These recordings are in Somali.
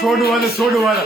soo dhawaada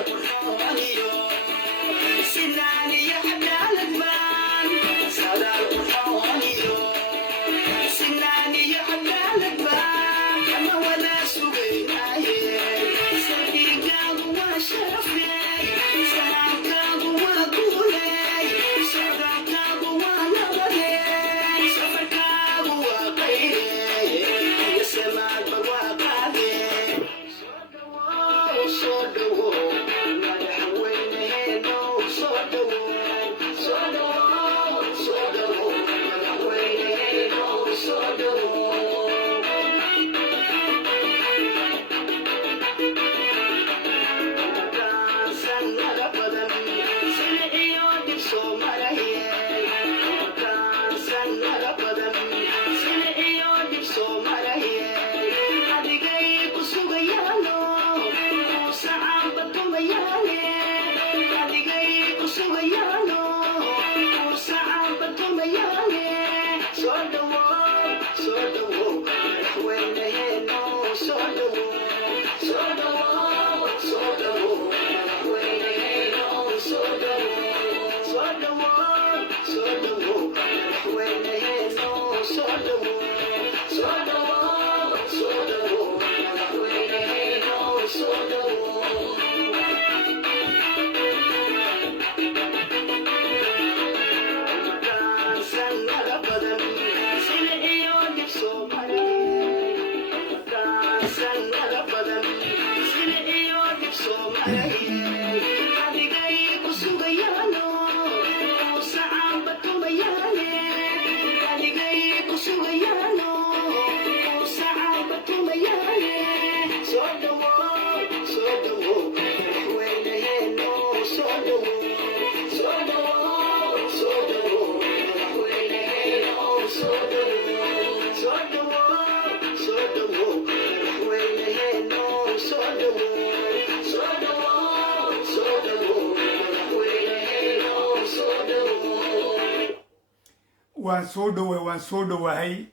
waan soo dhawahay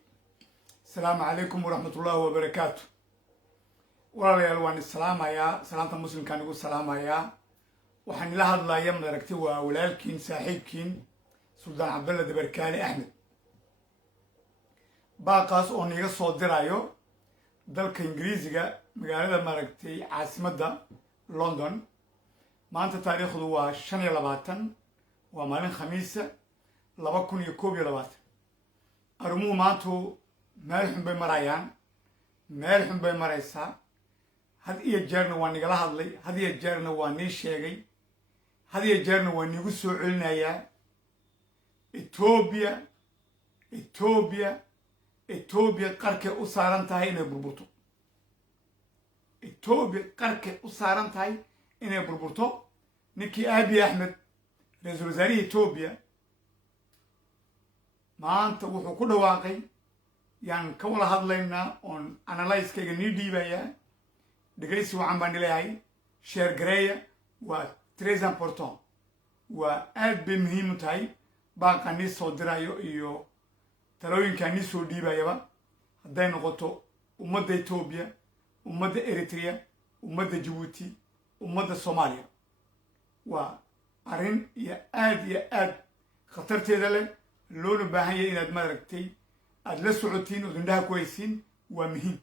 السلام عليكم ورحمة الله وبركاته walaalayaal waan islaamayaa salaanta muslimkaan ugu salaamayaa waxaan ila hadlayaa madaragtay waa walaalkiin saaxiibkiin suldaan cabdulla dabarkaale axmed baaqaas oo niga soo dirayo dalka ingiriisiga magaalada maaragtay caasimadda london maanta taariikhdu waa 25 waa maalin khamiisa 2021 arrimuhu maantu meel xun bay marayaan meel xun bay maraysaa had iyo jeerna waa nigala hadlay had iyo jeerna waa nii sheegay had iyo jeerna waa niigu soo celinayaa Ethiopia qarkay u saaran tahay inay burburto Ethiopia qarkay u saaran tahay inay burburto ninkii Abiy Ahmed ra'iisul wasaaraha Ethiopia maanta wuxuu ku dhawaaqay yaan ka wada hadlaynaa on analyse-kayga nii dhiibayaa dhegaysi wacan baan leeyahay share gareeya waa très important waa aad bay muhiim u tahay baaqa nii soo dirayo iyo talooyinkaa nii soo dhiibayaba hadday noqoto ummadda Ethiopia ummadda Eritrea ummadda Djibouti ummadda Soomaaliya waa arrin iyo aad khatarteeda leh loona baahan yahay inaad maaragtay aad la socotiin oo indhaha ku haysiin waa muhiim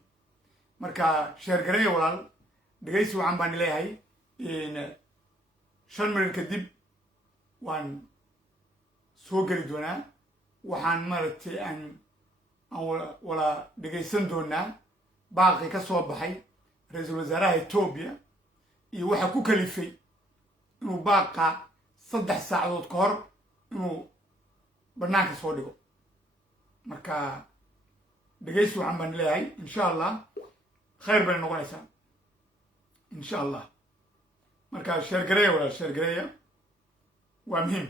marka share gareeya walaal dhegaysi wacan baan leeyahay 5 minute kadib waan soo geli doonaa waxaan maaragtay aan wala dhegaysan doonaa baaqi ka soo baxay ra'iisul wasaaraha Ethiopia iyo waxa ku kalifay inuu baaqa 3 saacadood ka hor inuu barnaamijka soo dhigo marka dhegaysi wacan baan leeyahay insha Allah khayr bay noqonaysaa insha Allah marka share gareeya wala share gareeya waa muhiim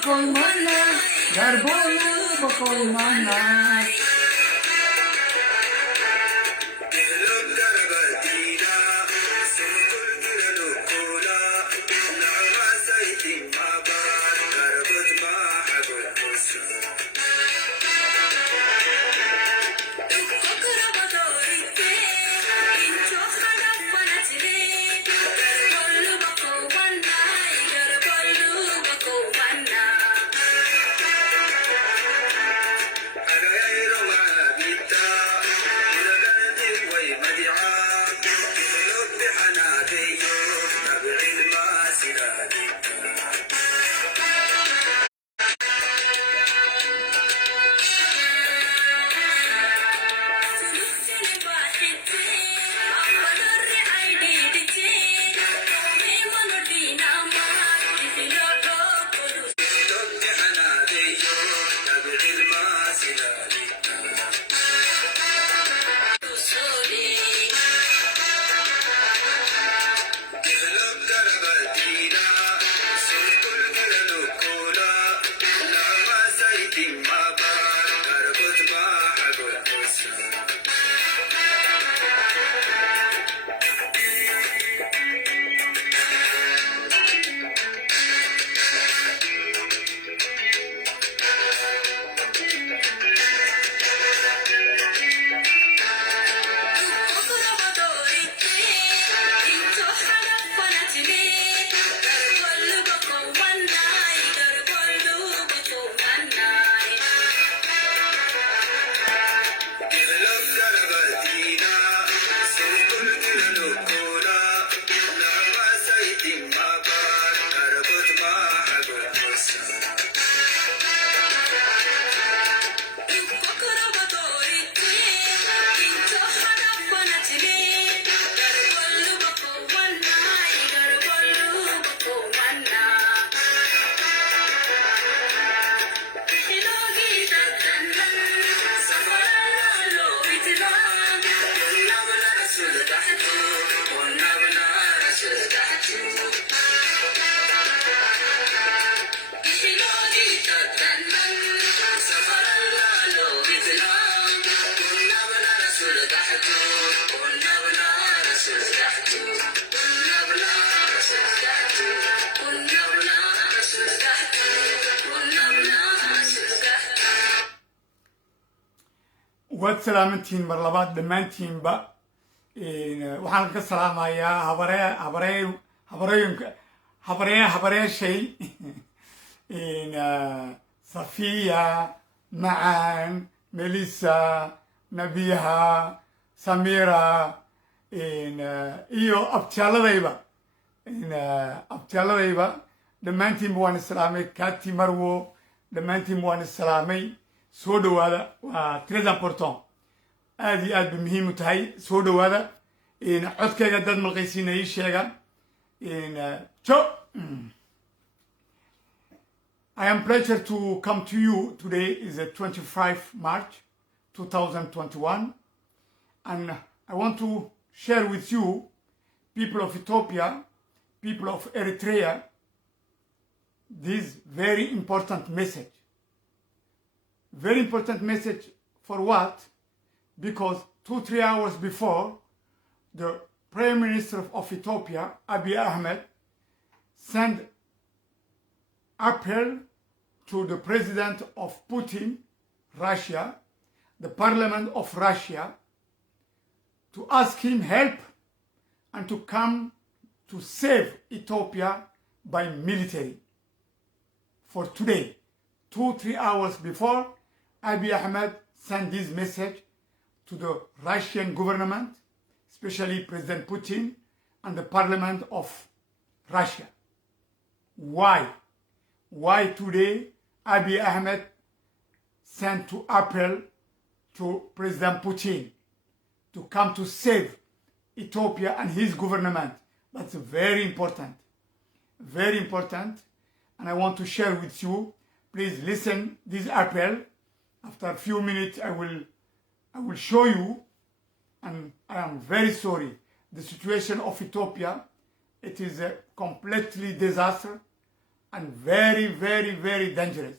bakoy mana, garbolu bakoy mana. waad salaamantihiin mar labaad dhammaantiinba waxaan ka salaamayaa habareeshay safiya macaan melissa nabiyaha samira iyo abtiyaaladayba dhammaantiinba waan islaamay kati marwo dhammaantiinba waan islaamay soo dhawaada waa très important aad iyo aad bay muhiim u tahay soo dhawaada codkayga dad malqaysiina ii sheega I am pleasure to come to you. Today is the 25th March 2021 and I want to share with you, people of Ethiopia, people of Eritrea, this very important message. Very important message for what? Because 2-3 hours before, the Prime Minister of Ethiopia, Abiy Ahmed, sent appeal to the President of Putin, Russia, the Parliament of Russia, to ask him help and to come to save Ethiopia by military. For today, 2-3 hours before, Abiy Ahmed sent this message to the Russian government, especially President Putin and the Parliament of Russia. Why? Why today Abiy Ahmed sent to appeal to President Putin to come to save Ethiopia and his government? That's very important. Very important. And I want to share with you. Please listen this appeal. After a few minutes, I will show you. And I am very sorry. The situation of Ethiopia, it is a completely disaster. and very, very, very dangerous.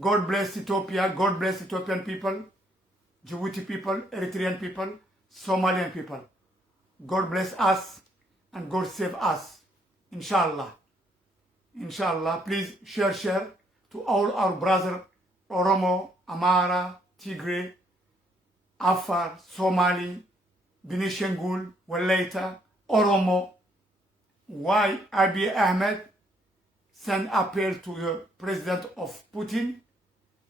God bless Ethiopia, God bless Ethiopian people, Djibouti people, Eritrean people, Somalian people. God bless us and God save us. Inshallah. Inshallah. Please share to all our brothers, Oromo, Amara, Tigray, Afar, Somali, Benishangul, Walaita, Oromo. Why Abiy Ahmed send appeal to the president of Putin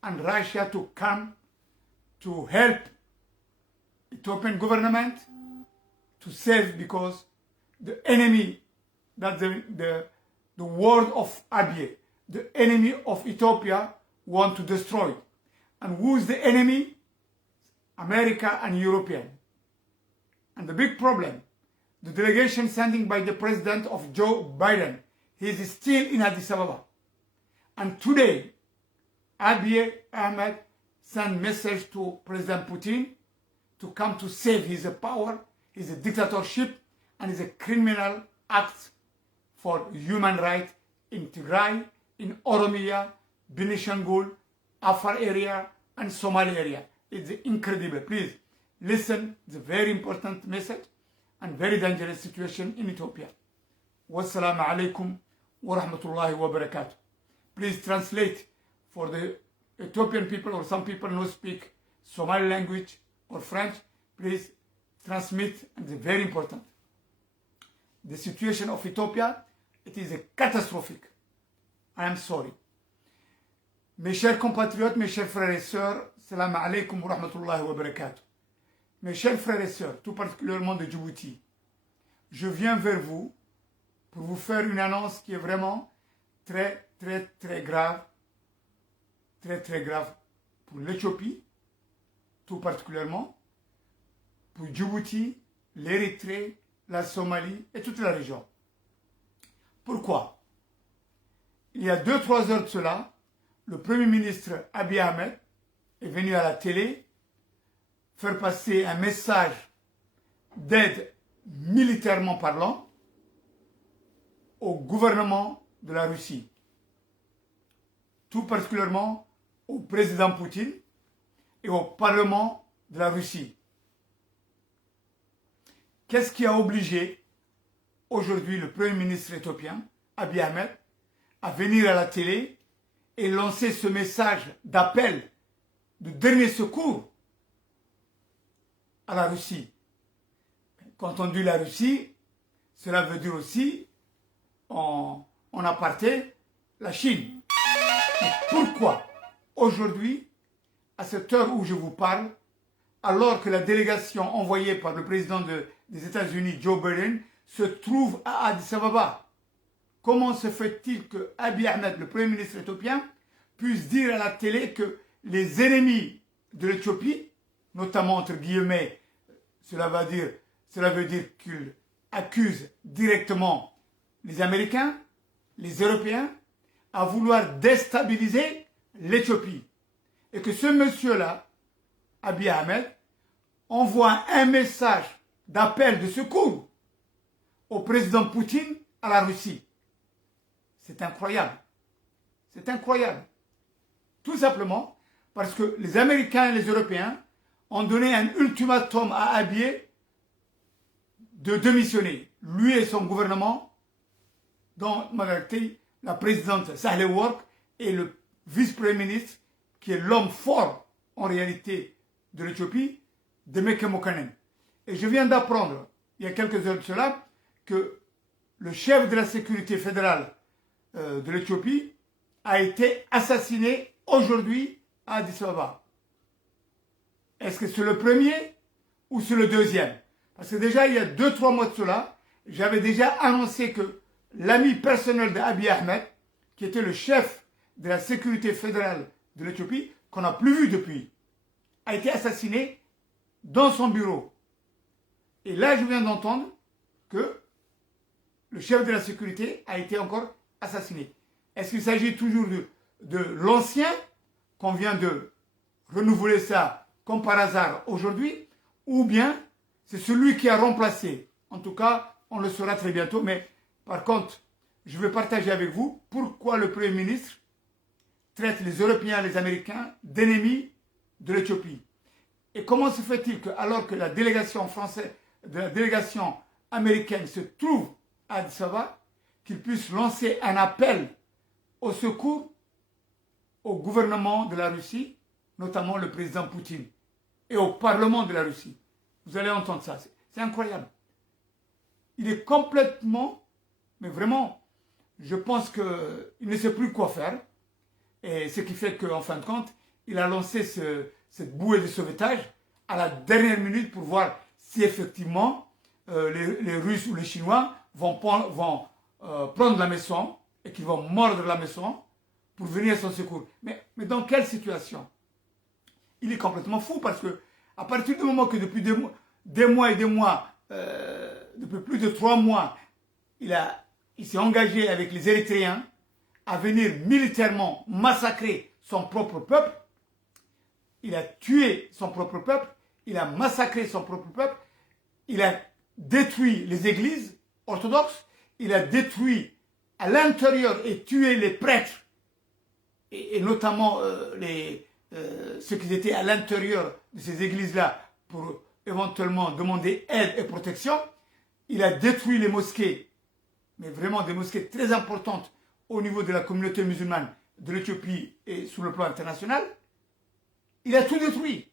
and Russia to come to help Ethiopian government to save, because the enemy, that the word of Abiy, the enemy of Ethiopia, want to destroy. And who is the enemy? America and European. And the big problem, the delegation sending by the president of Joe Biden, he is still in Addis Ababa. And today, Abiy Ahmed sent message to President Putin to come to save his power, his dictatorship, and his criminal acts for human rights in Tigray, in Oromia, Benishangul, Afar area, and Somali area. It's incredible. Please listen. It's a very important message and very dangerous situation in Ethiopia. Wassalamu alaikum wa rahmatullahi wa barakatuh. Please translate for the Ethiopian people or some people who speak Somali language or French. Please transmit. It's very important. The situation of Ethiopia, it is a catastrophic. I am sorry. Mes chers compatriotes, mes chers frères et sœurs, salam alaikum wa rahmatullahi wa barakatuh. Mes chers frères et sœurs, tout particulièrement de Djibouti, je viens vers vous pour vous faire une annonce qui est vraiment très grave, très grave pour l'Éthiopie, tout particulièrement, pour Djibouti, l'Érythrée, la Somalie et toute la région. Pourquoi? Il y a 2-3 heures de cela, le Premier ministre Abiy Ahmed est venu à la télé faire passer un message d'aide militairement parlant au gouvernement de la Russie, tout particulièrement au président Poutine et au Parlement de la Russie. Qu'est-ce qui a obligé aujourd'hui le Premier ministre éthiopien, Abiy Ahmed, à venir à la télé et lancer ce message d'appel de dernier secours à la Russie? Quand on dit la Russie, cela veut dire aussi en aparté la Chine. Mais pourquoi aujourd'hui, à cette heure où je vous parle, alors que la délégation envoyée par le président des États-Unis, Joe Biden, se trouve à Addis Ababa? Comment se fait-il que Abiy Ahmed, le Premier ministre éthiopien, puisse dire à la télé que les ennemis de l'Éthiopie, notamment entre guillemets, cela veut dire qu'il accuse directement les Américains, les Européens, à vouloir déstabiliser l'Éthiopie. Et que ce monsieur-là, Abiy Ahmed, envoie un message d'appel de secours au président Poutine à la Russie. C'est incroyable. C'est incroyable. Tout simplement parce que les Américains et les Européens ont donné un ultimatum à Abiy de démissionner, lui et son gouvernement, dont la présidente Sahle-Work et le vice-premier ministre, qui est l'homme fort en réalité de l'Éthiopie, Demeke Mekonnen. Et je viens d'apprendre, il y a quelques heures de cela, que le chef de la sécurité fédérale de l'Éthiopie a été assassiné aujourd'hui à Addis Ababa. Est-ce que c'est le premier ou c'est le deuxième? Parce que déjà, il y a 2-3 mois de cela, j'avais déjà annoncé que l'ami personnel d'Abiy Ahmed, qui était le chef de la sécurité fédérale de l'Éthiopie, qu'on n'a plus vu depuis, a été assassiné dans son bureau. Et là, je viens d'entendre que le chef de la sécurité a été encore assassiné. Est-ce qu'il s'agit toujours de l'ancien, qu'on vient de renouveler ça comme par hasard aujourd'hui, ou bien c'est celui qui a remplacé? En tout cas, on le saura très bientôt, mais par contre, je vais partager avec vous pourquoi le Premier ministre traite les Européens et les Américains d'ennemis de l'Éthiopie. Et comment se fait-il que, alors que la délégation française, de la délégation américaine se trouve à Addis Abeba, qu'il puisse lancer un appel au secours au gouvernement de la Russie, notamment le président Poutine, et au Parlement de la Russie. Vous allez entendre ça, c'est incroyable. Il est complètement, mais vraiment, je pense qu'il ne sait plus quoi faire. Et ce qui fait qu'en fin de compte, il a lancé cette bouée de sauvetage à la dernière minute pour voir si effectivement les Russes ou les Chinois vont prendre la maison et qu'ils vont mordre la maison pour venir à son secours. Mais dans quelle situation? Il est complètement fou parce que à partir du moment que depuis des mois et des mois, depuis plus de 3 mois, il s'est engagé avec les Érythréens à venir militairement massacrer son propre peuple. Il a tué son propre peuple, il a massacré son propre peuple, il a détruit les églises orthodoxes, il a détruit à l'intérieur et tué les prêtres, et notamment ceux qui étaient à l'intérieur de ces églises-là pour éventuellement demander aide et protection. Il a détruit les mosquées, mais vraiment des mosquées très importantes au niveau de la communauté musulmane de l'Éthiopie et sur le plan international. Il a tout détruit.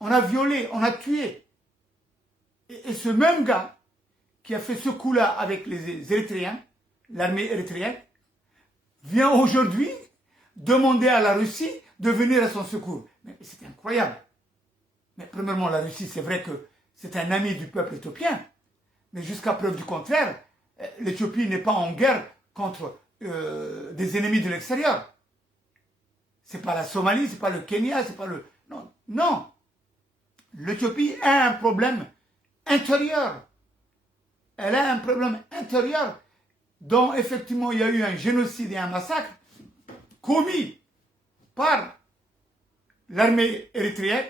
On a violé, on a tué. Et ce même gars qui a fait ce coup-là avec les Érythréens, l'armée érythréenne, vient aujourd'hui demander à la Russie de venir à son secours. Mais c'est incroyable. Mais premièrement, la Russie, c'est vrai que c'est un ami du peuple éthiopien. Mais jusqu'à preuve du contraire, l'Éthiopie n'est pas en guerre contre des ennemis de l'extérieur. C'est pas la Somalie, c'est pas le Kenya, c'est pas le... Non, non. L'Éthiopie a un problème intérieur. Elle a un problème intérieur dont effectivement il y a eu un génocide et un massacre commis par l'armée érythréenne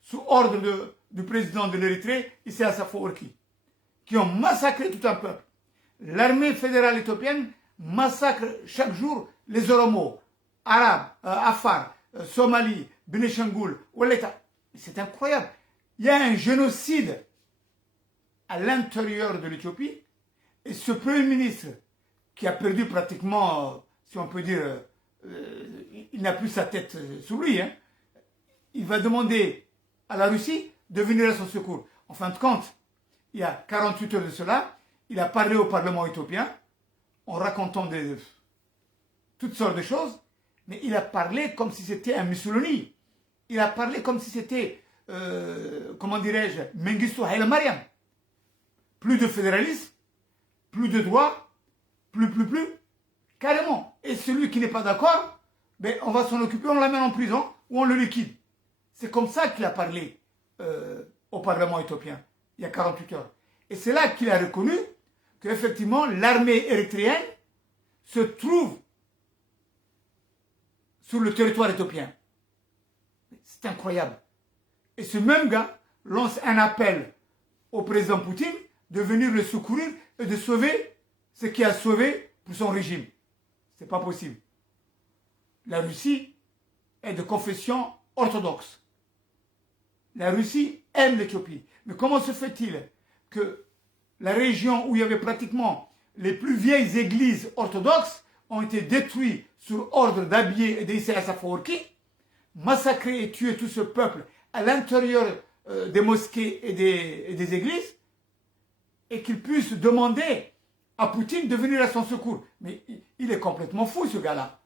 sous ordre du président de l'Érythrée, Isaias Afwerki, qui ont massacré tout un peuple. L'armée fédérale éthiopienne massacre chaque jour les Oromos, Arabes, Afar, Somalie, Bénéchangul, Oueleta. C'est incroyable. Il y a un génocide à l'intérieur de l'Éthiopie et ce Premier ministre qui a perdu pratiquement, si on peut dire, il n'a plus sa tête sous lui, hein, il va demander à la Russie de venir à son secours. En fin de compte, il y a 48 heures de cela, il a parlé au Parlement éthiopien en racontant toutes sortes de choses, mais il a parlé comme si c'était un Mussolini. Il a parlé comme si c'était, comment dirais-je, Mengistu Haile Mariam. Plus de fédéralisme, plus de droits, plus, carrément. Et celui qui n'est pas d'accord, ben, on va s'en occuper, on l'amène en prison ou on le liquide. C'est comme ça qu'il a parlé au Parlement éthiopien, il y a 48 heures. Et c'est là qu'il a reconnu qu'effectivement, l'armée érythréenne se trouve sur le territoire éthiopien. C'est incroyable. Et ce même gars lance un appel au président Poutine de venir le secourir et de sauver ce qu'il a sauvé pour son régime. Ce n'est pas possible. La Russie est de confession orthodoxe. La Russie aime l'Éthiopie. Mais comment se fait-il que la région où il y avait pratiquement les plus vieilles églises orthodoxes ont été détruites sur ordre d'Abiy et d'Isaias Afwerki, massacrer et tuer tout ce peuple à l'intérieur des mosquées et des églises, et qu'il puisse demander à Poutine de venir à son secours. Mais il est complètement fou, ce gars-là.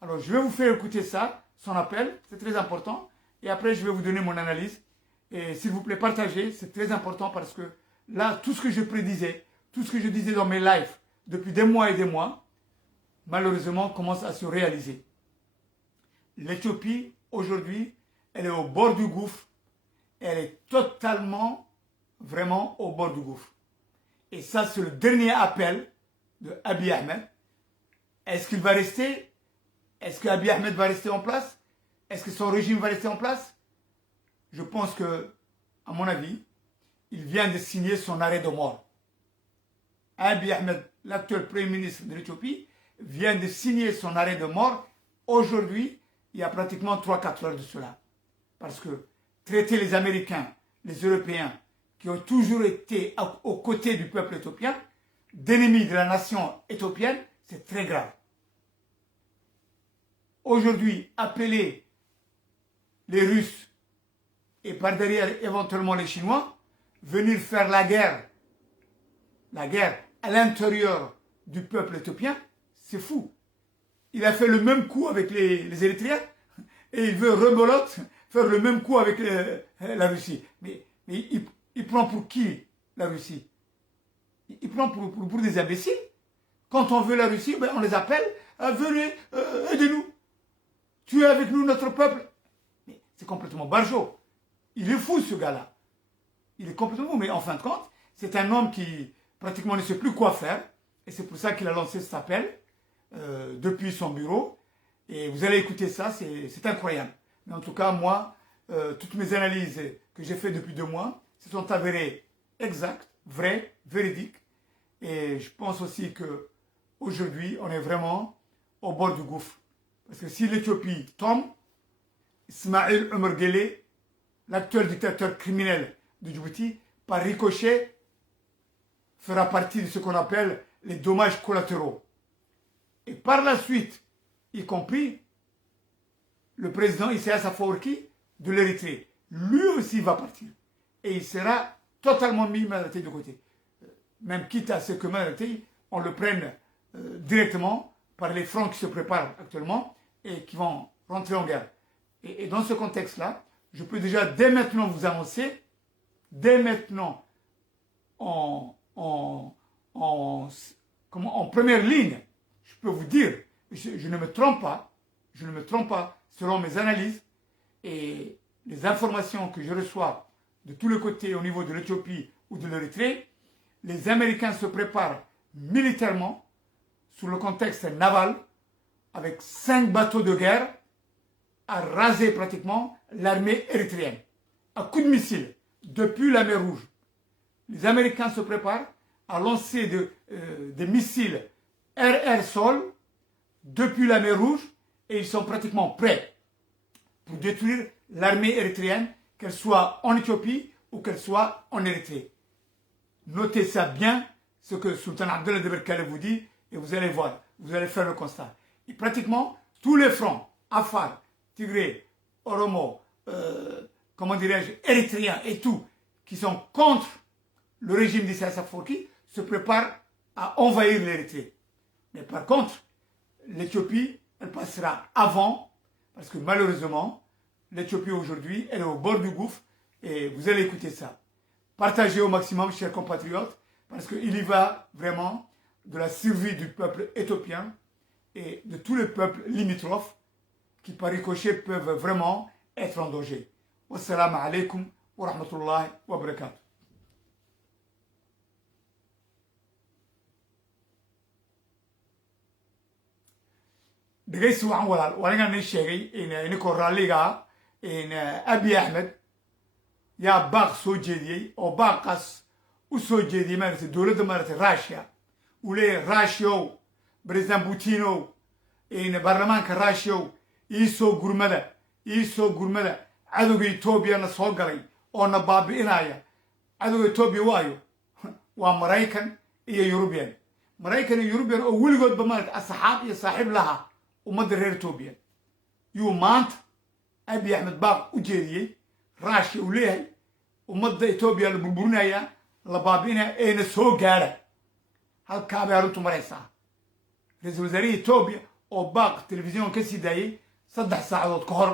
Alors, je vais vous faire écouter ça, son appel, c'est très important, et après, je vais vous donner mon analyse. Et s'il vous plaît, partagez, c'est très important parce que là, tout ce que je prédisais, tout ce que je disais dans mes lives depuis des mois et des mois, malheureusement, commence à se réaliser. L'Éthiopie, aujourd'hui, elle est au bord du gouffre. Elle est totalement, vraiment au bord du gouffre. Et ça, c'est le dernier appel de Abiy Ahmed. Est-ce qu'il va rester? Est-ce que Abiy Ahmed va rester en place? Est-ce que son régime va rester en place? Je pense que, à mon avis, il vient de signer son arrêt de mort. Abiy Ahmed, l'actuel Premier ministre de l'Éthiopie, vient de signer son arrêt de mort aujourd'hui, il y a pratiquement 3-4 heures de cela. Parce que traiter les Américains, les Européens, qui ont toujours été aux côtés du peuple éthiopien, d'ennemis de la nation éthiopienne, c'est très grave. Aujourd'hui, appeler les Russes et par derrière éventuellement les Chinois, venir faire la guerre à l'intérieur du peuple éthiopien, c'est fou. Il a fait le même coup avec les Érythréens et il veut rebelote faire le même coup avec la Russie. Mais il prend pour qui la Russie? Il prend pour des imbéciles. Quand on veut la Russie, ben on les appelle, venez, aidez-nous. Tuez avec nous notre peuple. Mais c'est complètement barjot. Il est fou ce gars-là. Il est complètement fou. Mais en fin de compte, c'est un homme qui pratiquement ne sait plus quoi faire. Et c'est pour ça qu'il a lancé cet appel depuis son bureau. Et vous allez écouter ça, c'est incroyable. Mais en tout cas, moi, toutes mes analyses que j'ai faites depuis 2 mois se sont avérées exactes, vraies, véridiques. Et je pense aussi qu'aujourd'hui, on est vraiment au bord du gouffre. Parce que si l'Éthiopie tombe, Ismaïl Omar Guelleh, l'actuel dictateur criminel de Djibouti, par ricochet, fera partie de ce qu'on appelle les dommages collatéraux. Et par la suite, y compris le président Isaias Afwerki de l'Érythrée, lui aussi va partir. Et il sera totalement mis de côté. Même quitte à ce que on le prenne directement par les fronts qui se préparent actuellement et qui vont rentrer en guerre. Et dans ce contexte-là, je peux déjà dès maintenant vous annoncer, dès maintenant en première ligne, je peux vous dire, je ne me trompe pas, selon mes analyses et les informations que je reçois de tous les côtés au niveau de l'Éthiopie ou de l'Érythrée, les Américains se préparent militairement sur le contexte naval avec 5 bateaux de guerre à raser pratiquement l'armée érythréenne à coups de missiles depuis la mer Rouge. Les Américains se préparent à lancer des missiles air-sol depuis la mer Rouge et ils sont pratiquement prêts pour détruire l'armée érythréenne, qu'elle soit en Éthiopie ou qu'elle soit en Érythrée. Notez ça bien, ce que Sultan Abdullah de Berkane vous dit, et vous allez voir, vous allez faire le constat. Et pratiquement tous les fronts, Afar, Tigré, Oromo, comment dirais-je, Érythréens et tout, qui sont contre le régime d'Isaias Afwerki, se préparent à envahir l'Érythrée. Mais par contre, l'Éthiopie, elle passera avant, parce que malheureusement, l'Éthiopie aujourd'hui, elle est au bord du gouffre, et vous allez écouter ça. Partagez au maximum, chers compatriotes, parce qu'il y va vraiment de la survie du peuple éthiopien et de tous les peuples limitrophes qui, par ricochet, peuvent vraiment être en danger. Wassalamu alaikum wa rahmatullahi wa barakatuh. dhegaysi waxaan walaal anigaan nin sheegay inkoo raalliga Abiy Ahmed yaa baaq soo jeediyey oo baaqaas u soo jeediyey maaragtay dowladda maaragtay Russia uu leeyahay Russiaow president Putinow baarlamaanka Russiaow iisoo gurmada cadowga Etoobiyana soo galay oo na baabi'inaya cadowga Etoobiya waayo waa Maraykan iyo Yurubiyan Maraykan iyo Yurubiyan oo weligoodba maaragtay asxaab iyo saaxiib lahaa ummadda reer Etoobiya yuu maanta Abiy Ahmed baaq u jeediyey Russia uu leeyahay ummadda Etoobiya la burburinaya la baabi'inaya eena soo gaara halkaa bay arrintu maraysaa ra-iisul wasaarihii Etoobiya oo baaq telefisyoon ka sii daayey 3 saacadood ka hor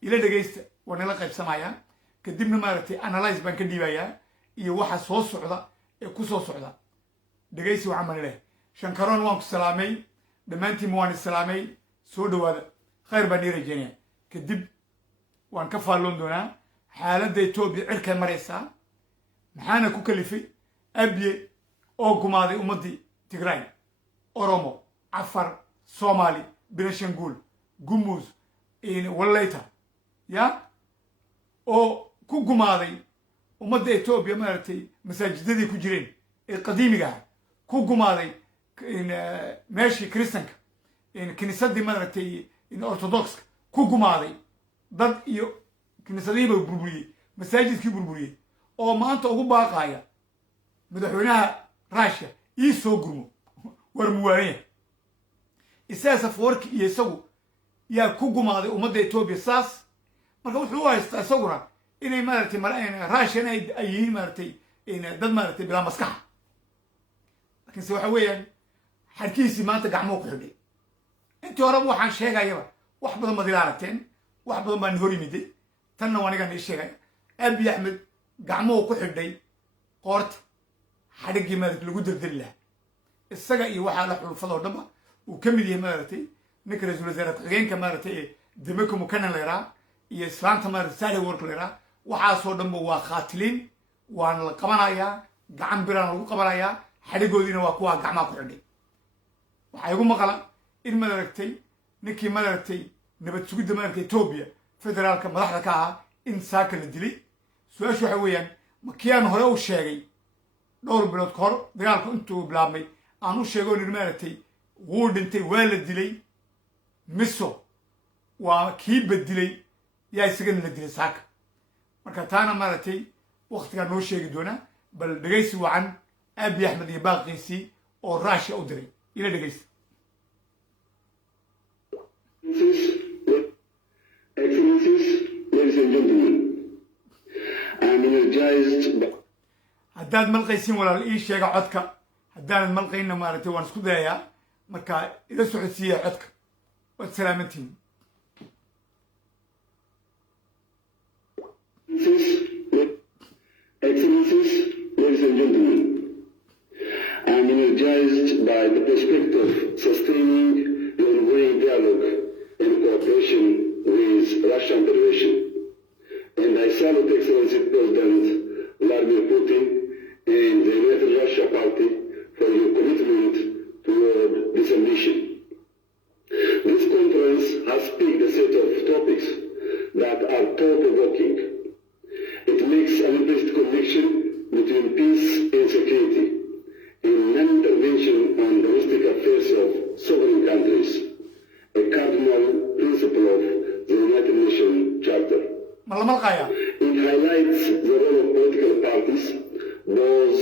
ila dhegaysta waa nala qaybsamayaa kadibna maaragtay analyze baan ka dhiibayaa iyo waxa soo socda ee ku soo socda dhegaysi waxaan baan leeyahay Shankaroon waan ku salaamay dhammaantiin waan islaamay soo dhawaada khayr baan ii rajaynaya kadib waan ka faalloon doonaa xaaladda Etoobiya cirkay maraysaa maxaana ku kalifay Abiy oo gumaaday ummaddii Tigray Oromo Afar Somali Benishangul Gumuz Walayta ya oo ku gumaaday ummadda Etoobiya maaragtay masaajidadii ku jireen ee qadiimiga ku gumaaday meeshii kristanka kiniisadii maaragtay orthodoxka ku gumaaday dad iyo kiniisadihiiba burburiyey masaajidkii burburiyey oo maanta ugu baaqaya madaxweynaha ruushka ii soo gurmo war muwaaniya isaga safarki iyo isagu yaa ku gumaaday ummadda Ethiopia saas marka wuxuu u haystaa isaguna inay maaragtay ruushka ay yihiin maaragtay dad maaragtay bilaa maskaxa laakiinse waxa weeyaan xarkiisii maanta gacmo ku xidhay intii horeba waxaan sheegayaba wax badan baad ila aragteen wax badan baan hor yimiday tanna waan iga sheegay Abiy Ahmed gacmo ku xidhay qoorta xadhigii maaragtay lagu dardari lahaa isaga iyo waxa la xulfado dhaba uu ka mid yahay maaragtay ninka ra'iisul wasaare ku-xigeenka maaragtay Demeko Mukanan leeraa iyo islaanta maaragtay Sahle Work leeraa waxaasoo dhanba waa qaatiliin waana la qabanayaa gacan biraan lagu qabanayaa xadhigoodiina waa kuwa gacmaha ku xidhay waxaa igu maqala in maaragtay ninkii maaragtay nabad sugidda maaragtay Ethiopia federaalka madaxda ka ahaa in saaka la dilay su-aashu waxa weeyaan makiyaan hore u sheegay dhowr bilood ka hor dagaalku intuu bilaabmay aan u sheego in maaragtay wuu dhintay waa la dilay miso waa kii bedilay yaa isagana la dilay saaka marka taana maaragtay waqtigaa noo sheegi doona bal dhegaysi wacan Abiy Ahmed iyo baaqiisii oo Russia u diray ila dhegaysi Excellencies, ladies and gentlemen, I'm energized by... haddaad malqaysiin walaal ii sheega codka haddaanad malqayna maaragtay waan isku dayayaa marka ila socodsiiya codka waad salaamantihiin Excellencies, ladies and gentlemen, I'm energized by the prospect of sustaining the ongoing dialogue and cooperation with Russian Federation. And I salute Excellency President Vladimir Putin and the United Russia Party for your commitment toward this ambition. This conference has picked a set of topics that are thought-provoking. It makes an implicit connection between peace and security and non-intervention on domestic affairs of sovereign countries, a cardinal principle of the United Nations Charter. It highlights the role of political parties, both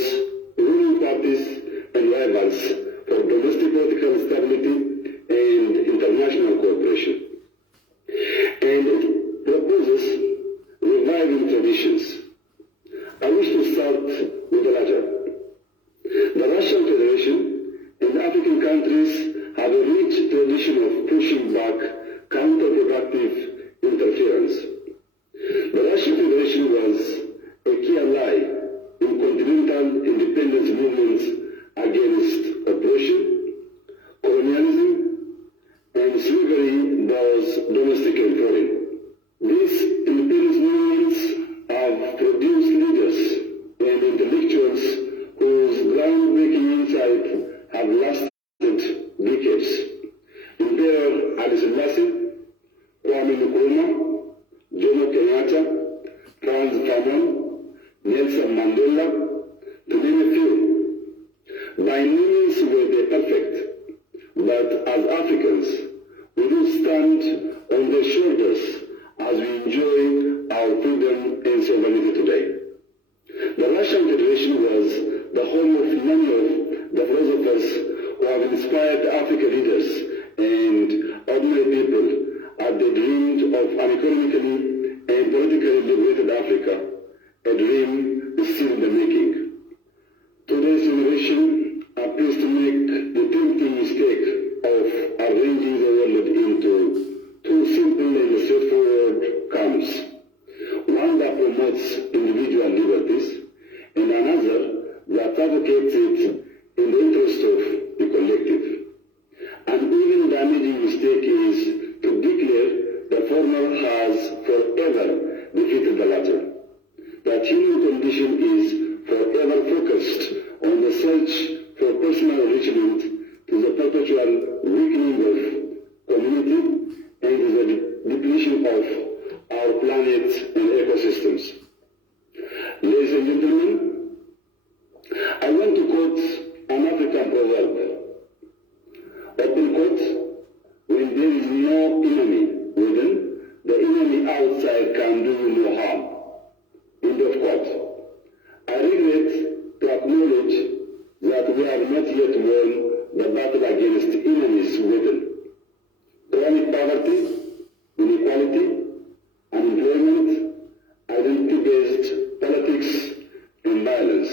ruling parties and rivals, for domestic political stability and international cooperation. And it proposes reviving traditions. I wish to start with the latter. The Russian Federation and African countries have a rich tradition of pushing back counterproductive interference. The Russian Federation was a key ally in continental independence movements against oppression, colonialism, and slavery, both domestic and foreign. These independence movements have produced leaders and intellectuals whose groundbreaking insight have lasted decades. Emperor Haile Selassie, Kwame Nkrumah, Jomo Kenyatta, Franz Fanon, Nelson Mandela, to name a few. By no means were they perfect, but as Africans, we do stand on their shoulders as we enjoy our freedom and sovereignty today. The Russian Federation was the home of many of the philosophers who have inspired African leaders and ordinary people as they dreamed of an economically and politically liberated Africa, a dream still in the making. Today's generation appears to make the tempting mistake of arranging the world into two simple and straightforward camps. One that promotes individual liberties, and another that advocates it in the interest of the collective. An even damaging mistake is to declare the former has forever defeated the latter. That human condition is forever focused on the search for personal enrichment to the perpetual weakening of community and to the depletion of our planet and ecosystems. Ladies and gentlemen, I want to quote an African proverb, open quote, when there is no enemy within, the enemy outside can do you no harm. End of quote. I regret to acknowledge that we have not yet won the battle against enemies within. Chronic poverty, inequality, unemployment, identity-based politics, and violence.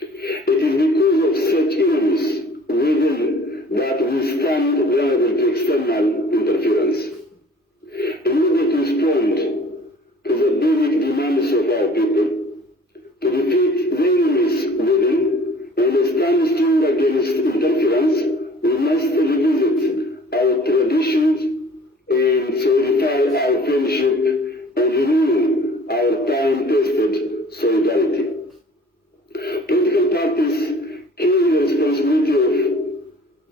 It is because of such enemies within that we stand vulnerable to external interference. In order to respond to the basic demands of our people, to defeat the enemies within, and stand strong against interference, we must revisit our traditions and solidify our friendship and renew our time-tested solidarity. Political parties carry the responsibility of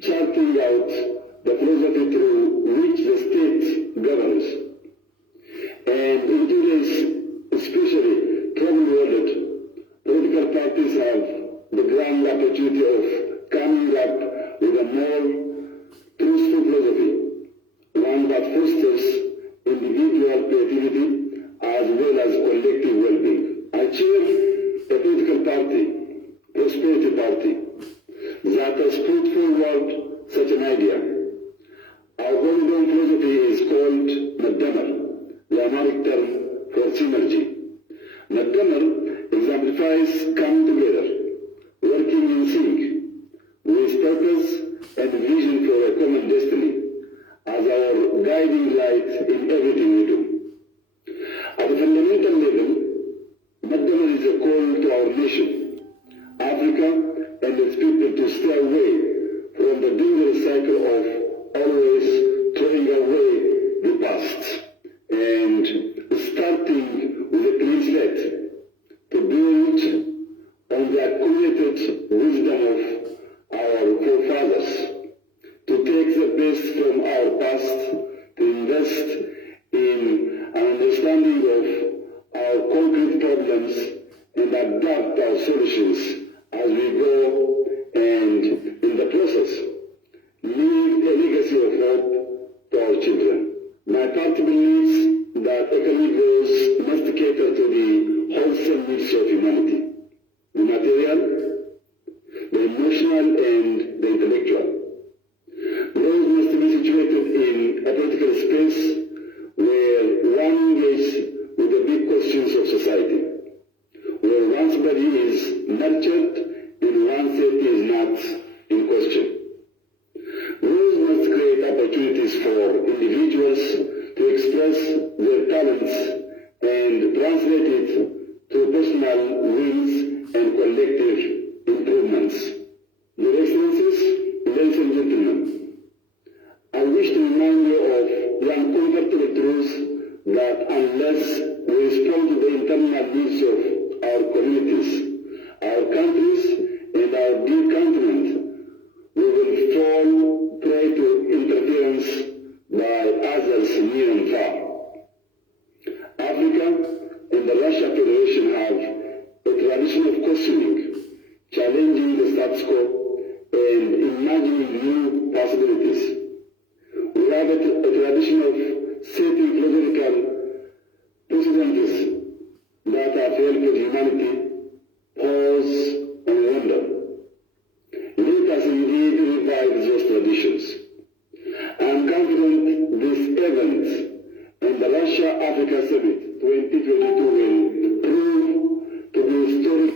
charting out the philosophy through which the state governs. And in today's especially troubled world, political parties have the grand opportunity of coming up with a more truthful philosophy, one that fosters individual creativity as well as collective well-being. I chair a political party, Prosperity Party, that has put forward such an idea. Our homegrown philosophy is called Nadamar, the Amharic term for synergy. Nadamar exemplifies coming together, working in sync, with purpose and vision for a common destiny as our guiding light in everything we do. At a fundamental level, Nadamar is a call to our nation, Africa, and its people to stay away from the dangerous cycle of always throwing away the past and starting with a clean slate to build on the accumulated wisdom of our forefathers, to take the best from our past, to invest in an understanding of our concrete problems and adapt our solutions as we go, and in the process, leave a legacy of hope to our children. My party believes that economic growth must cater to the wholesome needs of humanity, the material, the emotional, and the intellectual. Growth must be situated in a political space where one engages with the big questions of society, where one's body is nurtured and one's safety is not in question. Growth must create opportunities for individuals to express their talents and translate it to personal wins and collective improvements. Your Excellencies, ladies and gentlemen, I wish to remind you of the uncomfortable truth that unless we respond to the internal needs of our communities, our countries, and our dear continent, we will fall prey to interference by others near and far. Africa and the Russia Federation have a tradition of questioning, challenging the status quo, and imagining new possibilities. We have a tradition of setting philosophical precedents that have helped humanity pause and wonder. Let us indeed revive those traditions. I am confident this event and the Russia-Africa Summit 2022 will prove to be historic.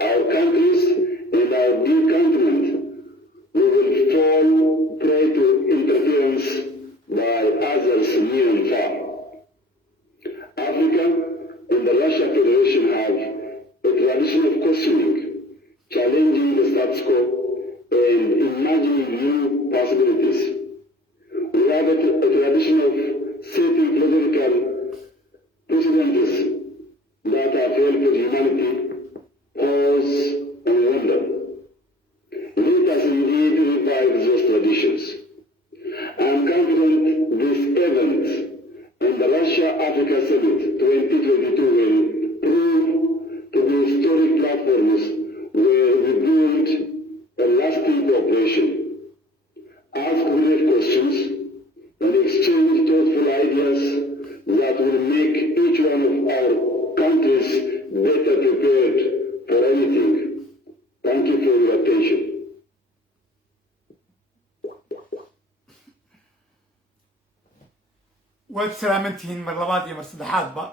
Our countries and our dear continent, we will fall prey to interference by others near and far. Africa and the Russia Federation have a tradition of questioning, challenging the status quo, and imagining new possibilities. We have a tradition of setting philosophical precedents that have helped humanity pause and wonder. Let us indeed revive those traditions. I am confident this event waad salaamantihiin mar labaad iyo mar saddexaadba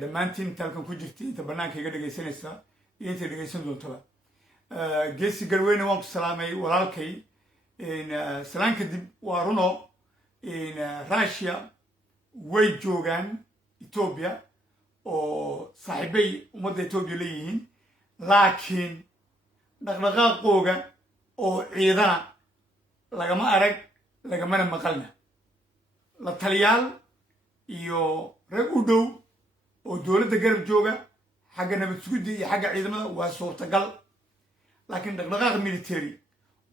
dhammaantiin inta halkan ku jirta inta bannaanka iga dhegaysanaysa iyo inta dhegaysan doontaba geesi garweyne waan ku salaamay walaalkay salaan kadib waa runo russia way joogaan etoobiya oo saaxiibay ummadda etoobiya leeyihiin laakiin dhaqdhaqaaqooga oo ciidana lagama arag lagamana maqalna la taliyaal iyo rag u dhow oo dowladda garab jooga xagga nabad sugidda iyo xagga ciidamada waa suurtagal laakiin dhaqdhaqaaq military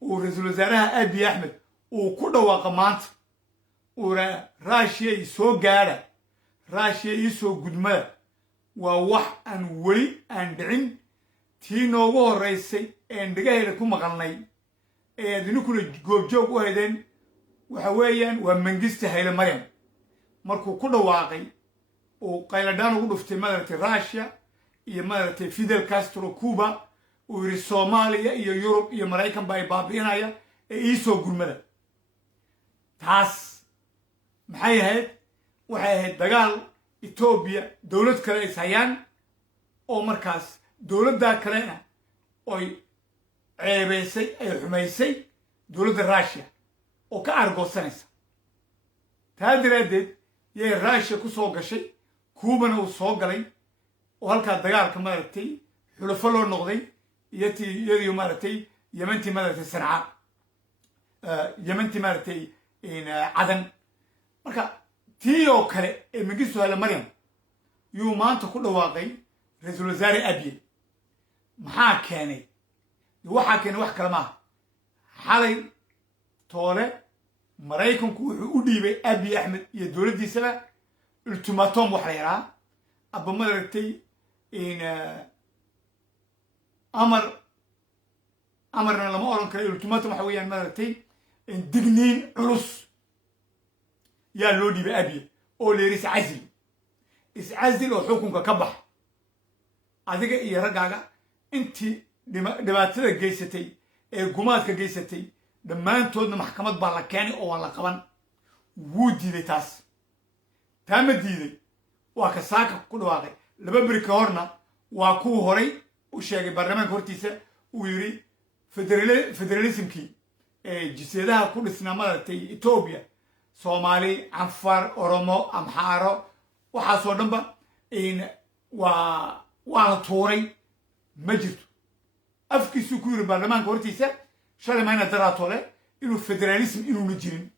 uu ra-iisul wasaaraha abiy axmed uu ku dhawaaqa maanta uuna russia i soo gaadha russia ii soo gudmada waa wax aan weli aan dhicin tii noogu horraysay een dhagaheeda ku maqalnay ee adinkuna goobjoog u haydeen waxa weeyaan waa mangista hayle maryam markuu ku dhawaaqay uu qayladhaan ugu dhuftay madaragtay russia iyo madaragtay fidel castro cuba uu yidhi soomaaliya iyo yurub iyo maraykan baa ay baabi'inaya ee iisoo gurmada taas maxay ahayd waxay ahayd dagaal etoobiya dowlad kale is hayaan oo markaas dowladdaa kalena oy ceebaysay ay xumaysay dowladda russia oo ka argoosanaysa taa daraaddeed yay russia ku soo gashay kuubana uu soo galay oo halkaa dagaalka maaragtay xulafo loo noqday iyadiyo maaragtay yemantii maaragtay sanca yemantii maaragtay cadan marka tii oo kale ee mangistu hayle maryam yuu maanta ku dhawaaqay ra-iisul wasaare abiye maxaa keenay waxaa keenay wax kale maaha xalay toole maraykanku wuxuu u dhiibay abiy axmed iyo dowladdiisaba ultimatom wax la yaraa aba maaragtay amarna lama oran karo ultimatum waxa weeyaan maaragtay digniin culus yaa loo dhiibay abiye oo la yidhi iscasil oo xukunka ka bax adiga iyo raggaaga intii dhibaatada geysatay ee gumaadka geysatay dhammaantoodna maxkamad baa la keenay oo waa la qaban wuu diiday taas taa ma diiday waa ka saaka ku dhawaaqay laba beri ka horna waa kuwa horay u sheegay baarlamaanka hortiisa uu yidhi federalismkii jiseedaha ku dhisnaa maaragtay etoobiya soomaali canfar oromo amxaaro waxaasoo dhanba waa la tuuray ma jirto afkiisuu ku yidhi baarlamaanka hortiisa shalay mayna daraatole inuu federalism inuuna jirin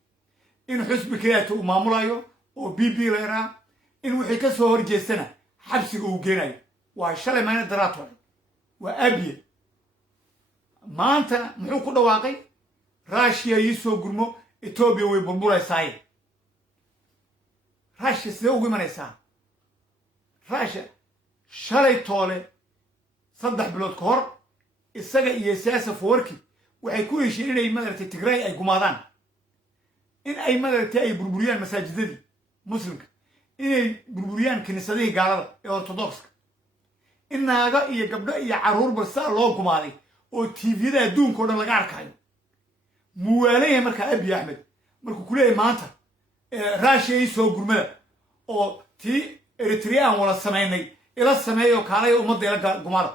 in xusbi keliyaata uu maamulayo oo b b la yaraa in wixii ka soo horjeestana xabsiga uu geenayo waa shalay mayna daraatole waa abiye maanta muxuu ku dhawaaqay russia ii soo gurmo etoobiya way burburaysaay russia sidee ugu imanaysaa russia shalay toole 3 bilood ka hor isaga iyo siyaasa fawarki waxay ku hesheen inay madaragtay tigray ay gumaadaan in ay madaragtay ay burburiyaan masaajidadii muslimka inay burburiyaan kiniisadihii gaalada ee ortodokska in naaga iyo gabdho iyo carruur barsaa loo gumaaday oo tviyada adduunka o dhan laga arkayo muwaalaya markaa abiy axmed markuu ku leeyahay maanta russia ii soo gurmada oo tii eritrea aan wada samaynay ila sameeyo kaalaya ummadda ila gumaada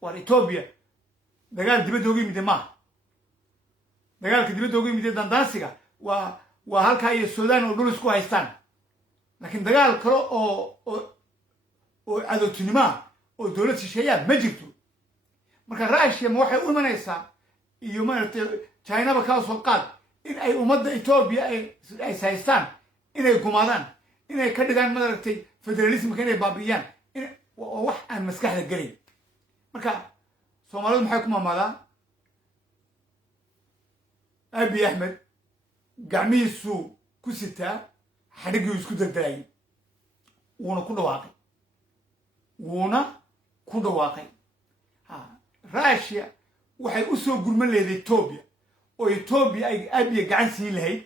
waar etoobiya dagaal dibadda oga yimide maaha dagaalka dibadda oga yimide dandaansiga waa halkaa iyo sudan oo dhul isku haystaan laakiin dagaal kale oo cadowtinimaa oo dowlad shisheeyaa ma jirto marka russia ma waxay u imanaysaa iyo maaragtay chinaba kaa soo qaad in ay ummadda etoobiya ay haystaan inay gumaadaan inay ka dhigaan maaragtay federalismka inay baabi'iyaan oo wax aan maskaxda gelayn marka soomaalidu maxay ku maamaadaa abiy axmed gacmihiisuu ku sitaa xadhiggii isku dardarayay wuuna ku dhawaaqay russia waxay u soo gurman leedahay etoobiya oo etoobiya ay abiya gacan siin lahayd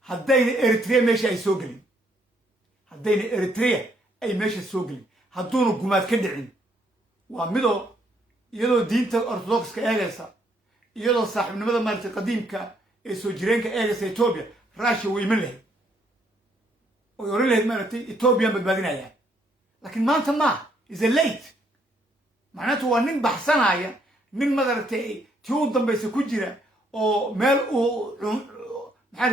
haddayna eritrea meesha ay soo gelin hadduuna gumaad ka dhicin waa midoo iyadoo diinta ortodokska eegaysa iyadoo saaxiibnimada maaragtay qadiimka ee soo jireenka eegaysa etoobiya russia way iman lahayd oo oran lahayd maaragtay Ethiopian badbaadinaya laakiin maanta ma is a late macnaheedu waa nin baxsanaya nin maaragtay tii u dambaysa ku jira oo meel uu maxaa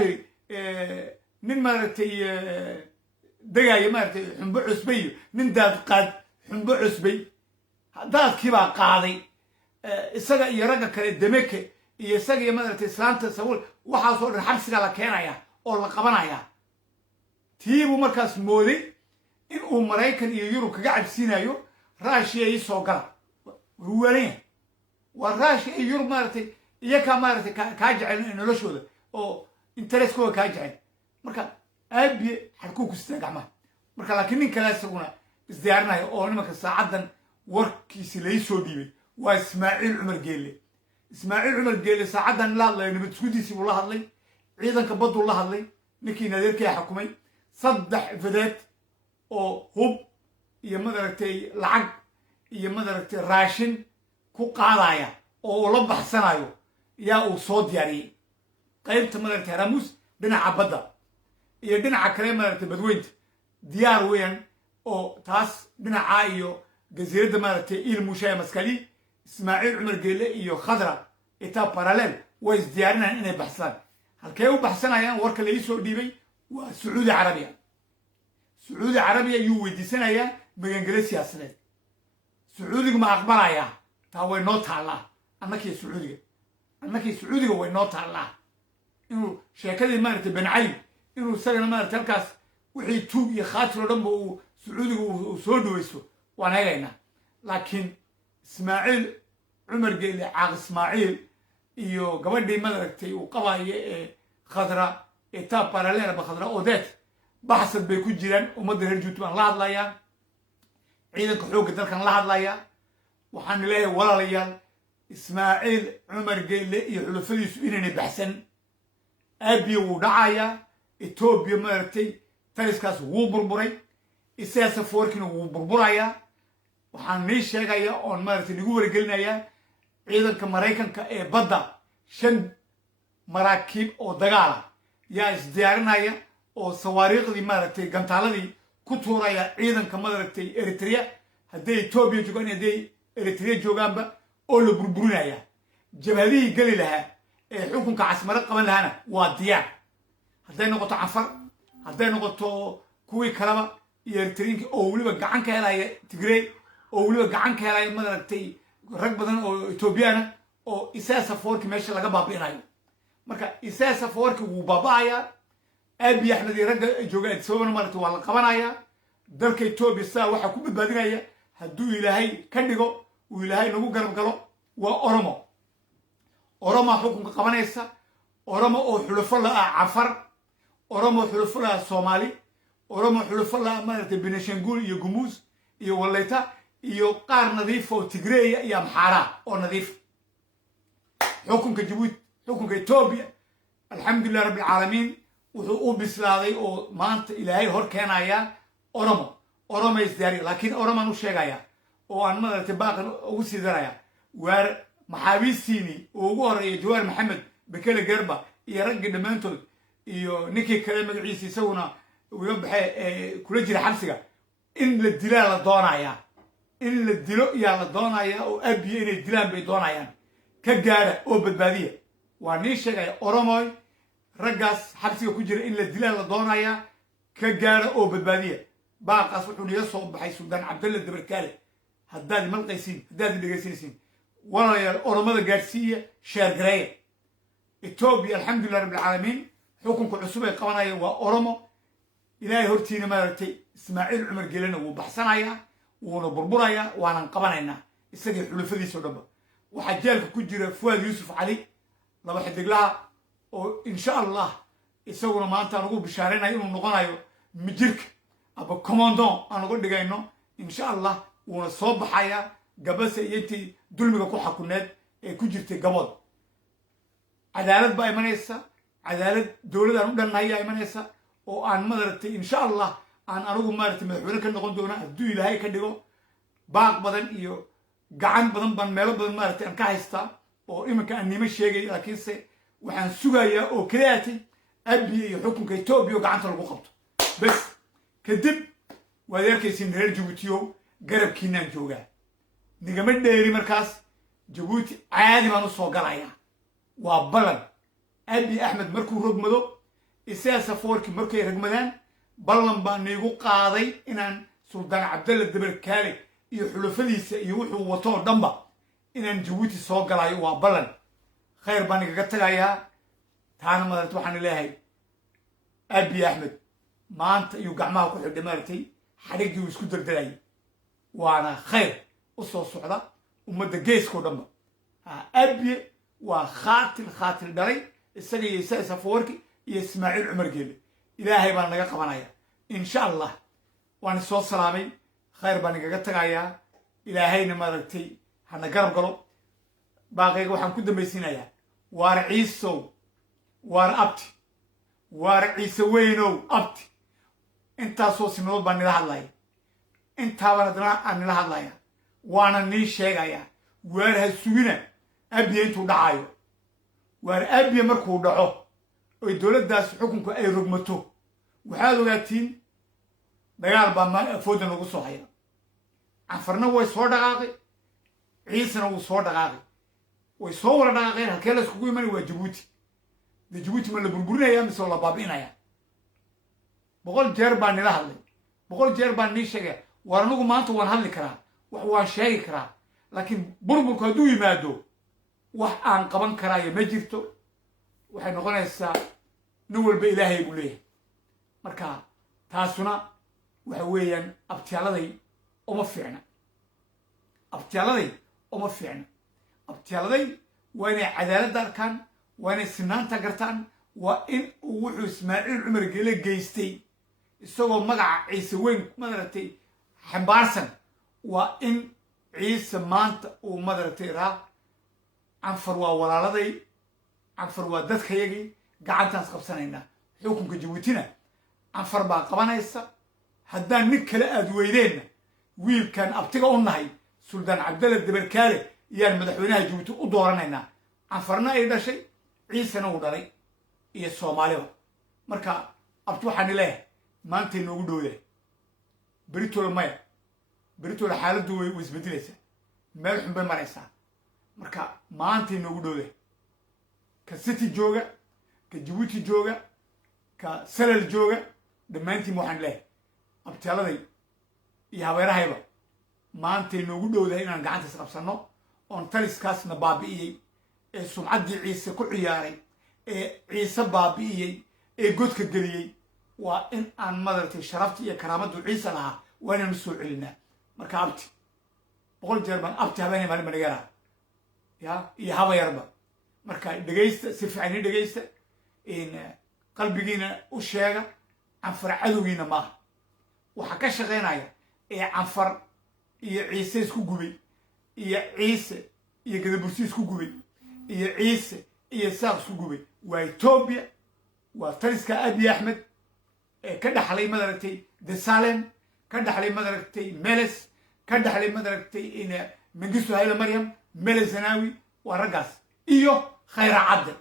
nin maaragtay degaya maaragtay xumbo cusbay nin daad qaad xumbo cusbay daadkii baa qaaday isaga iyo ragga kale demeke iyo isaga iyo maaragtay islaanta sabuul waxaasoo dhan xabsiga la keenaya oo la qabanaya tiibuu markaas mooday in uu Maraykan iyo Yurub kaga cabsiinayo Russia ay soo gala ruwaleen waa Russia iyo Yurub maaragtay iyaga maaragtay ka jecel noloshooda oo interest kooda ka jecel marka aabi xarku ku istaagama marka laakiin nin kale isaguna isdiyaarinayo oo nimanka saacadan warkiisi la soo dhiibay waa Ismaaciil Cumar Geelle Ismaaciil Cumar Geelle saacadan la hadlay nabad iskudiisi uu la hadlay ciidanka baddu la hadlay ninkii nadeerkay xukumay saddex fadeed oo hub iyo madaragtay lacag iyo madaragtay raashin ku qaadaya oo la baxsanayo yaa uu soo diyaariyay qaybta madaragtay Ramus dhinaca badda iyo dhinaca kale madaragtay badweynta diyaar weeyaan oo taas dhinaca iyo jasiiradda madaragtay Ilmushay Maskali Ismaaciil Cumar Geelle iyo Khadra eta parallel way isdiyaarinayaan inay baxsaan halkay u baxsanayaan warka la soo dhiibay waa Saudi Arabia Saudi Arabia yuu weydiisanaya magangale siyaasadeed Sacuudiga ma aqbalaya taa way noo taala annakii Sacuudiga way noo taala inuu sheekadii maaragtay Ben Ali inuu sagana maaragtay halkaas wixii tuug iyo khaatir oo dhanba uu Sacuudiga uu soo dhaweyso waan helayna laakiin Ismaaciil Cumar Geelle caaq Ismaaciil iyo gabadhii maaragtay uu qabayo Khadra eta parallel ba Khadra odet baxsad bay ku jiraan ummadda reer Juutland la hadlayaan ciidanka xoogga dalkan la hadlaya waxaan leeyahay walaalayaal Ismaaciil Cumar Geelle iyo xulufadiisu inay baxsan aabiyo uu dhacaya Ethiopia maaragtay taliskaas wuu burburay isaas foorkina wuu burburaya waxaan nii sheegaya oo maaragtay lagu wargelinaya ciidanka Maraykanka ee badda 5 maraakiib oo dagaal yaa isdiyaarinaya oo sawaariiqdii maaragtay gantaaladii ku tuuraya ciidanka maaragtay Eritrea haday Ethiopia joogaan haday Eritrea joogaanba oo la burburinaya jabhadii gali lahaa ee xukunka casmaro qaban lahaana waa diyaar haday noqoto Afar haday noqoto kuwii kalaba iyo Eritreanka oo waliba gacan ka helaya Tigray oo waliba gacan ka helaya maaragtay rag badan oo Ethiopiana oo isaasa foorki meesha laga baabiinayo marka isaasa foorki uu baabaaya Abiy Ahmed ragga jooga sababna maaragtay waa la qabanaya dalka Ethiopia saa waxa ku badbaadinaya hadduu Ilaahay ka dhigo uu Ilaahay nagu garab galo waa Oromo xukunka qabanaysa Oromo oo xulufo la Afar Oromo xulufo la Soomaali Oromo xulufo la maaragtay Benishangul iyo Gumuz iyo Walayta iyo qaar nadiif oo Tigray iyo Amhara oo nadiif xukunka Djibouti xukunka Ethiopia alxamdulillah rabbil caalamiin wuxuu u bislaaday oo maanta Ilaahay hor keenaya Oromo isdiyaari laakiin Oromo u sheegaya oo aan maaragtay baaqan ugu sii daraya waar maxaabiisiini oo ugu horeeyay Jawaar Maxamed Bekele Garba iyo ragga dhamaantood iyo ninkii kale magaciisa isaguna uga baxay kula jira xabsiga in la dilaa la doonaya in la dilo yaa la doonaya oo Abiy inay dilaan bay doonayaan ka gaara oo badbaadiya waa nin sheegay Oromo raggaas xabsiga ku jira in la dilaa la doonaya ka gaara oo badbaadiya baaqaas wuxuu niga soo baxay Suldaan Cabdalla Dabarkaale haddaad malqaysiin haddaad dhageysanaysiin walaalayaal Oromada gaarsiiya sheer gareeya Ethiopia alxamdulillah rabbil caalamiin xukunka cusub ay qabanayaan waa Oromo Ilaahay hortiina maaragtay Ismaaciil Cumar Geellena wuu baxsanaya wuuna burburaya waanan qabanaynaa isagii xulufadiisa dhanba waxa jeelka ku jira Fuad Yusuf Ali laba xidiglaha oo insha Allah isaguna maanta aan ugu bishaareynay inuu noqonayo mijirka aba commandant aan ugu dhigayno insha Allah wuuna soo baxaya gabase intii dulmiga ku xakuneed ee ku jirtay gabood cadaalad baa imanaysa cadaalad dawladda u dhannahay imanaysa oo aan maaragtay insha Allah aan anigu maaragtay madaxweyne ka noqon doona hadduu Ilaahay ka dhigo baaq badan iyo gacan badan baan meelo badan maaragtay aan ka haystaa oo iminka aan nima sheegay laakiinse waxaan sugayaa oo kaliyaatay Abiy iyo xukunka Ethiopia gacanta lagu qabto bas kadib waad arkaysiin reer jabuutiyo garabkiinaan joogaa nigama dheeri markaas jabuuti caadi baan u soo galayaa waa ballan abi axmed markuu rogmado isaas afoorki markay ragmadaan ballan baa niigu qaaday inaan suldaan cabdalla dabarkaale iyo xulafadiisa iyo wuxuu wato oo dhanba inaan jabuuti soo galayo waa ballan khayr baan igaga tagayaa taana madarata waxaan leeyahay abi axmed maanta iyo gacmaha ku xidhay maaragtay xadhiggii uu isku dardarayay waana khayr u soo socda ummadda geeskao dhanba abi waa khaatil dhalay isaga iyo isaas afoorki iyo ismaaciil cumar geele ilaahay baan naga qabanaya insha allah waan soo salaamay khayr baan igaga tagayaa ilaahayna maaragtay hana garab galo baaqayga waxaan ku dambaysiinayaa waar ciisow waar abti waar ciise weynow abti intaasoo sinadood baan nila hadlaya intaabaan haddana aan nila hadlaya waana nii sheegayaa waar ha sugina abiya intuu dhacayo waar abiya markuu dhaco oy dowladdaas xukunku ay rogmato waxaad ogaatiin dagaal baa fooda nagu soo haya canfarna way soo dhaqaaqay ciisena wuu soo dhaqaaqay way soo wada dhaqaaqeen halkee la iskugu imanay waa jabuuti dee jabuuti ma la burburinaya mise la baabi'inaya 100 jeer baan nila hadlay 100 jeer baan nii sheegaya war anigu maanta waan hadli karaa wax waan sheegi karaa laakiin burburku hadduu yimaado wax aan qaban karaayo ma jirto waxay noqonaysaa nin walba ilaahay buu leeyahay marka taasuna waxa weeyaan abtiyaaladay uma fiicna abtiyaaladay uma fiicna abtiyaaladay waa inay cadaaladda arkaan waa inay sinaanta gartaan waa in uu wuxuu ismaaciil cumar geele geystay isagoo magaca ciise weyn madaragtay xambaarsan waa in ciise maanta uu madaragtay raa canfar waa walaaladay canfar waa dadkayagii gacantaas qabsanaynaa xukunka jabuutina canfar baa qabanaysa haddaan nin kale aad weydeenna wiilkan abtiga u nahay suldaan cabdalla dabarkaale iyaan madaxweynaha jabuuti u dooranaynaa canfarna ay dhashay ciisena uu dhalay iyo soomaaliba marka abti waxaani leeyahay maantay noogu dhowdahay beritoola maya beritoola xaaladdu way isbedelaysaa meel xun bay maraysaa marka maantay noogu dhowdahay ka city jooga ka jabuuti jooga ka salal jooga dhammaantiin waxaan leeyahay abtiyaaladay iyo habeerahayba maantay noogu dhowdahay inaan gacantaas qabsanno oon taliskaasna baabi'iyey ee sumcaddii ciise ku ciyaaray ee ciise baabi'iyey ee godka geliyey waa in aan madaragtay sharafta iyo karaamaddu ciise lahaa waa inaanu soo celinaa marka abti 100 jeer baan abti habeenay maalin banagara ya iyo habayarba marka dhegaysta si fiican dhegaysta in qalbigiina u sheega canfar cadowgiina maaha waxa ka shaqeynaya ee canfar iyo ciise isku gubay iyo ciise iyo gadabursi isku gubay iyo ciise iyo saaq isku gubay waa Ethiopia waa taliska Abiy Ahmed ee ka dhaxlay madaragtay Desalem ka dhaxlay madaragtay Meles ka dhaxlay madaragtay in Mengistu Haile Mariam Meles Zenawi waa ragaas iyo khayra cadde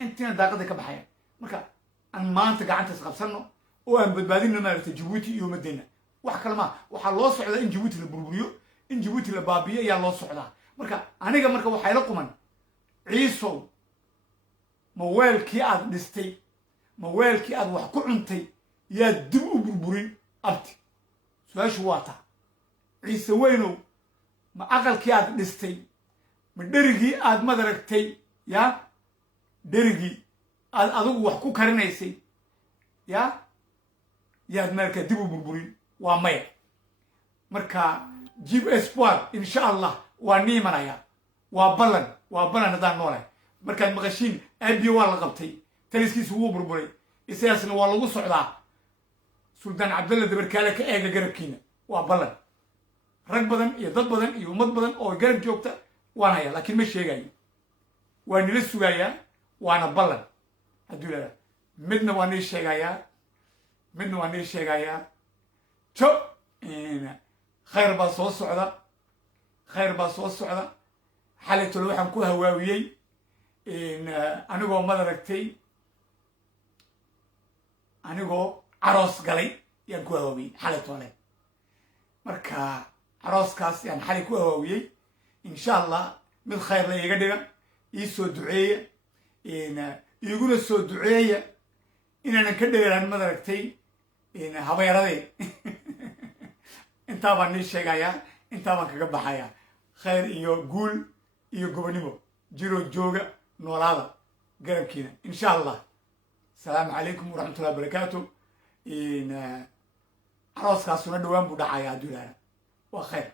intiina daaqada ka baxaya marka aan maanta gacantaas qabsanno oo aan badbaadino maaragtay Djibouti iyo Madina wax kale ma waxa loo socdaa in Djibouti la burburiyo in Djibouti la baabiyo ayaa loo socdaa marka aniga marka waxay la quman ciisow ma weelkii aad dhistay ma weelkii aad wax ku cuntay yaa dib u burburin abti su'aashu waa taa ciise weynow ma aqalkii aad dhistay ma dherigii aad madaragtay ya dherigii aad adigu wax ku karinaysay ya yaad marka dib u burburin waa maya marka jib espoir insha Allah waa niimanaya waa balan haddaan noolahay markaad maqashiin Abiy waa la qabtay taliskiisu wuu burburay isaasna waa lagu socdaa suldaan Cabdalla Dabarkaale ka eega garabkiina waa balan rag badan iyo dad badan iyo ummad badan oo garab joogta waan haya laakiin ma sheegayo waa nila sugayaa waana balan hadduu ilaahay midna waa nii sheegayaa jo khayr baa soo socda xalaytole waxaan ku hawaawiyey anigoo madaragtay anigoo aroos galay yaan ku awaawiyey xalay toole marka arooskaas yaan xalay ku awaawiyey insha allah mid khayr la iga dhiga ii soo duceeya iguna soo duceeya inaanan ka dheeraan madaragtay habeeraday intaa baan nii sheegayaa intaa baan kaga baxayaa khayr iyo guul iyo gobonimo jiro jooga noolaada garabkiina insha allah asalaamu calaykum waraxmatullahi wabarakaatu arooskaasuna dhowaan buu dhacayaa hadduu ilaana waa khayr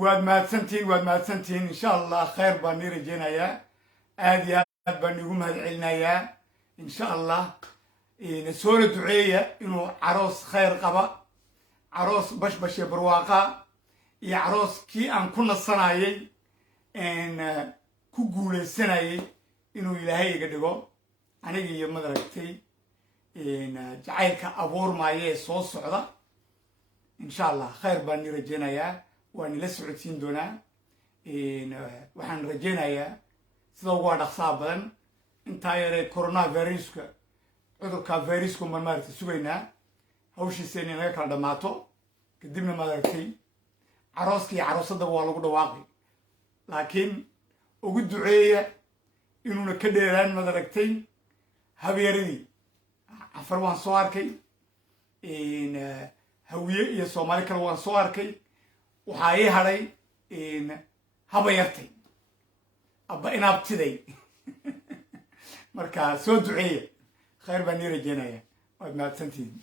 waad mahadsantihiin insha allah khayr baan nii rajaynayaa aad iyo aad baan iigu mahad celinayaa insha allah soona duceeya inuu caroos khayr qaba caroos bashbashe barwaaqa iyo caroos kii aan ku nasanayay ku guulaysanayay inuu ilaahay iga dhigo aniga iyo madaragtay jacaylka abuurmaya ee soo socda insha allah khayr baan nii rajaynayaa waan ila socodsiin doonaa waxaan rajaynayaa sida ugu dhaqsaha badan intaa yaree coronaviruska cudurka viruska baan maaragtay sugaynaa hawshiisa inay naga kala dhammaato kadibna maaragtay carooska iyo caroosadaba waa lagu dhawaaqi laakiin ugu duceeya inuuna ka dheeraan madaragtay habeeradii cafar waan soo arkay hawiye iyo soomaali kale waan soo arkay waxaa ii hadhay haba yartay abba inaabtiday marka soo duceeya khayr baan nii rajaynaya waad mahadsantihiin